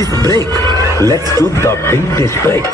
this break. Let's do the vintage break.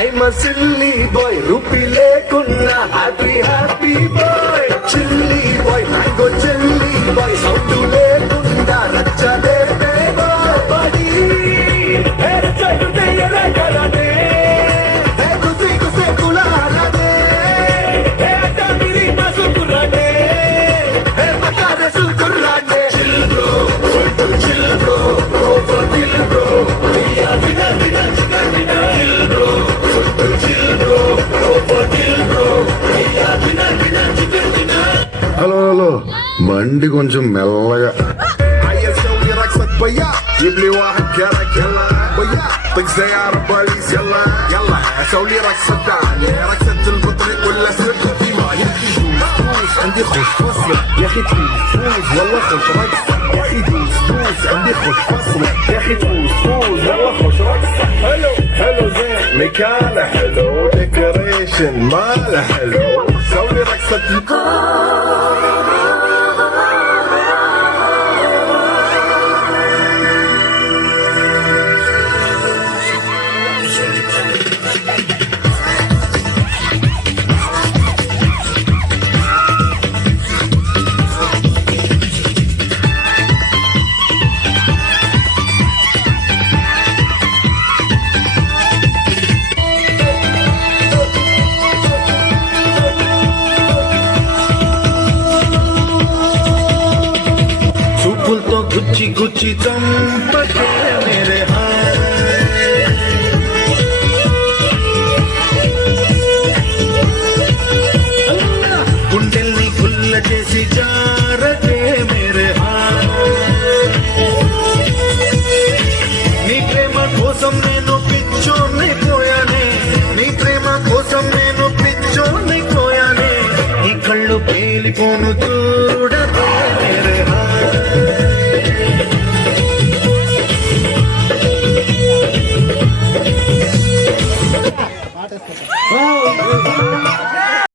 I'm a silly boy, rupee lekunna happy boy. Chilly boy, mango chilly boy, sound lekunda rachade boy. Buddy, hey chadu te yara karade, hey kusi kularade, hey atamiri masukurade, hey makare sukurade. Chill bro, chill bro, over chill bro, we are winner. Hello బండి కొంచెం మెల్లగా جيب لي واحد كرك يلا ويا طق سيارة باريس يلا يلا سوي لي رقصة تعالي رقصة البطريق ولا سرقة في ما فلوس عندي خوش فصل يا اخي تفوز والله خوش رقصة يا اخي تفوز عندي خوش فصل يا اخي تفوز والله خوش رقصة حلو زين مكانه حلو ديكوريشن ماله حلو سوي لي رقصة Gucci चंपके मेरे గుండెల్ని గుల్ల చేసి జారకే మేరే నీ ప్రేమ కోసం నేను పిచ్చోనైపోయానే నీ ప్రేమ కోసం నేను పిచ్చోనైపోయానే ఈ కళ్ళు పేలిపోను చూడకే